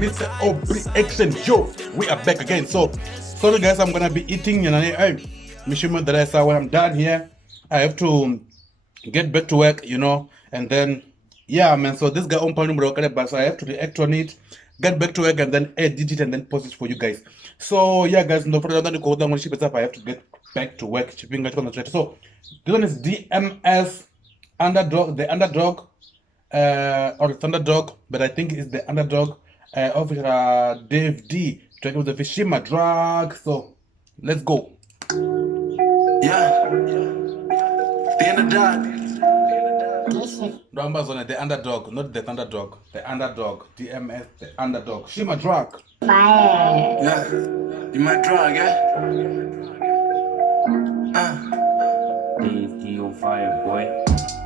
Mr. Aubreaction Rsa. We are back again. So, sorry guys, I'm gonna be eating. Mishima Rsa. When I'm done here, I have to get back to work, and then yeah, man. So this guy on but so I have to react on it, get back to work, and then edit it and then post it for you guys. So yeah, guys, no further ado, go down when ship is up. I have to get back to work. Shipping on the thread. So this one is DMS Underdog, the Underdog, or the Thunderdawg, but I think it's the Underdog of Dave D. Track with the Homiecide. So let's go. Yeah, Theeunderdawg. Numbers on it, the Underdog, not the Thunderdawg, the Underdog, DMS, the Underdog. Homiecide. Fire. Yeah, you my drug, yeah? You on fire, boy.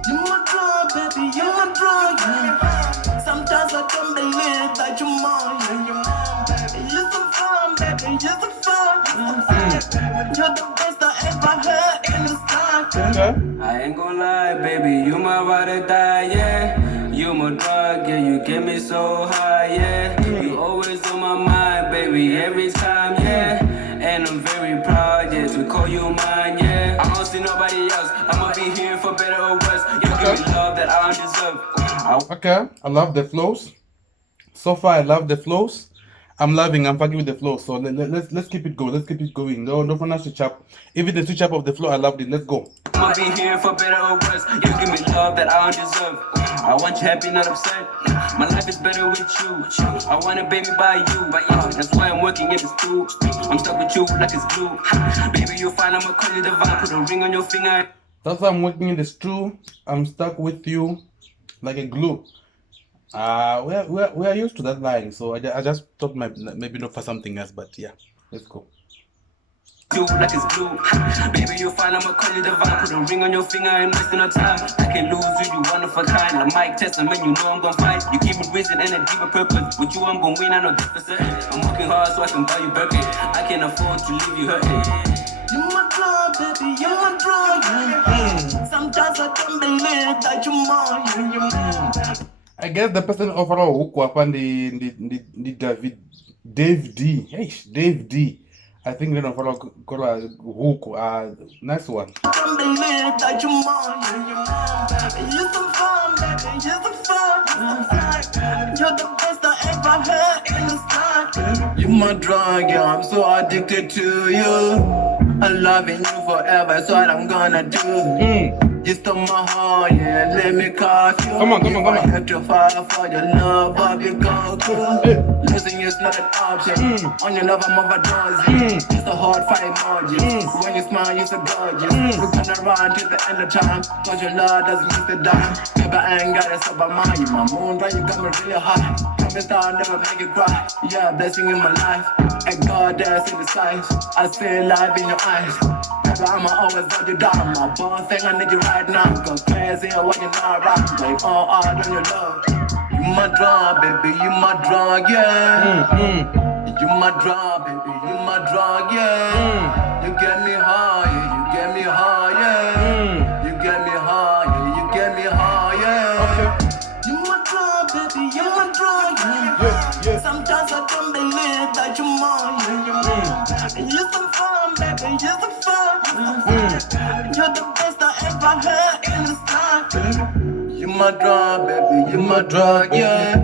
You my drug, baby, you my drug, yeah. Sometimes I don't believe that you're mine, yeah, you're mine, baby. You're so fun, baby, you're so fun, You're the best I ever heard in this time. I ain't gonna lie, baby, you my ride or die, yeah. You my drug, yeah, you get me so high, yeah. You always on my mind, baby, every time, yeah. And I'm very proud, yeah, to call you mine, yeah. I don't see nobody else, I'ma be here for better or worse. You give me love that I don't deserve. Okay, I love the flows. So far, I love the flows. I'm fucking with the flow. So let's keep it going. Let's keep it going. No fun switch up. Even the switch up of the flow, I loved it. Let's go. I'ma be here for better or worse. You give me love that I don't deserve. I want you happy, not upset. My life is better with you. I want a baby by you. That's why I'm working in the stool. I'm stuck with you like it's glue. Baby, you're fine, I'ma call you divine. Put a ring on your finger. That's why I'm working in the stew. I'm stuck with you like a glue. We are used to that line, so I just thought maybe not for something else, but yeah, let's go. You like it's glue. Baby, you're fine, I'ma call you divine. Put a ring on your finger and wasting no time. I can lose with you, one of a kind. Like Mike Testament, you know I'm gon' fight. You keep me risen and a deeper purpose. With you, I'm gon' win, I know this for certain. I'm working hard so I can buy you Birkin. I can't afford to leave you hurting. You my drug, baby, you my drug, yeah. Sometimes I can't believe that you're mine, you're mine. I guess the person overall who upon the Dave D. Hey, Dave D. I think they don't follow hook. Nice one. I can't believe that you're mine, you're mine, baby. You're so fun, baby, you're so fun. You're the best I ever heard in this time. You my drug, yeah, I'm so addicted to you. I'm loving you forever, that's what I'm gonna do. You stole my heart, yeah, let me cough you. Come on. I have to fight for your love, I'll be gone through. Losing is not an option. On your love, I'm overdosing. It's a hard fight margin. When you smile, you're so gorgeous. We're gonna run till the end of time. Cause your love doesn't miss the dime. Baby, I ain't got it, so by mine. You my moon, right? You got me really hot. Promise I'll never make you cry. Yeah, blessing in my life. And God does in the sights. I see life in your eyes. Baby, I'ma always let you down. My boss saying I need you right now. Go crazy when you're not right. Like all on your love. You my drug, baby, you my drug, yeah. You my drug, baby, you my drug, yeah. You get me high, yeah, you get me high, yeah. You get me high, yeah, you get me high, yeah. You my drug, baby, you my drug, yeah. Sometimes I don't believe that you're mine, yeah, you're mine. You're so fun, baby, you're so fun. You're the best I ever heard in this time. You my drug, baby, you my drug, yeah.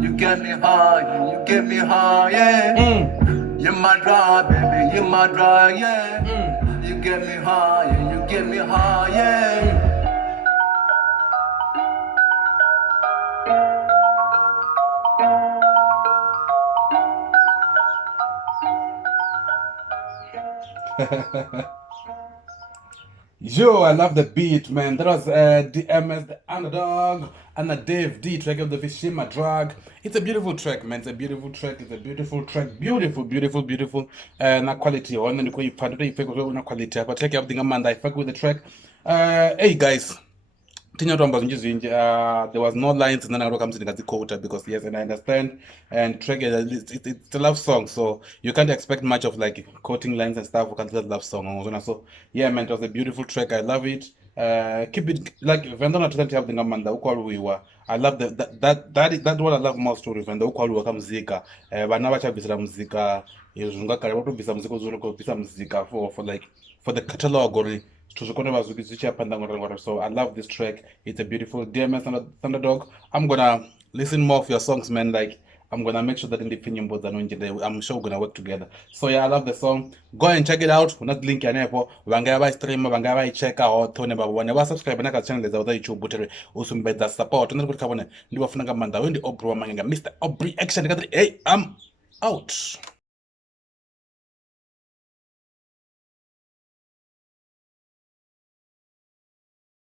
You get me high, yeah, you get me high, yeah. You my drug, baby, you my drug, yeah. You get me high, yeah, you get me high, yeah. Yo, I love the beat, man. That was DMS, the Underdog, and the Dave D track of the Homiecide. It's a beautiful track, man. It's a beautiful track. Beautiful. Na quality. One and you find it, quality. But check everything, Amanda. I fuck with the track. Hey guys. There was no lines and then I comes in the quota because yes, and I understand. And track it's a love song, so you can't expect much of like quoting lines and stuff. We can't love song. So yeah, man, it was a beautiful track. I love it. keep it like Venda na twenty have the ngamanda ukwaliwa. I love that what I love most to Venda ukwaliwa kamuzika. Vana vachabvisira muzika zvingagara vatobvisa muzika zuri kubvisa muzika for the catalog or so I love this track. It's a beautiful DMS Theeunderdawg. I'm gonna listen more of your songs, man. Like I'm gonna make sure that in the opinion boards I'm sure we're gonna work together. So yeah, I love the song. Go and check it out. We're not linking anepo. Vangava stream, vangava check out. Toneba whenever subscribe na channel za YouTube butere usumbeza support. Ndio kwa kabone. Ndio wafunanga manda wendi Mr. Aubreaction. Hey, I'm out.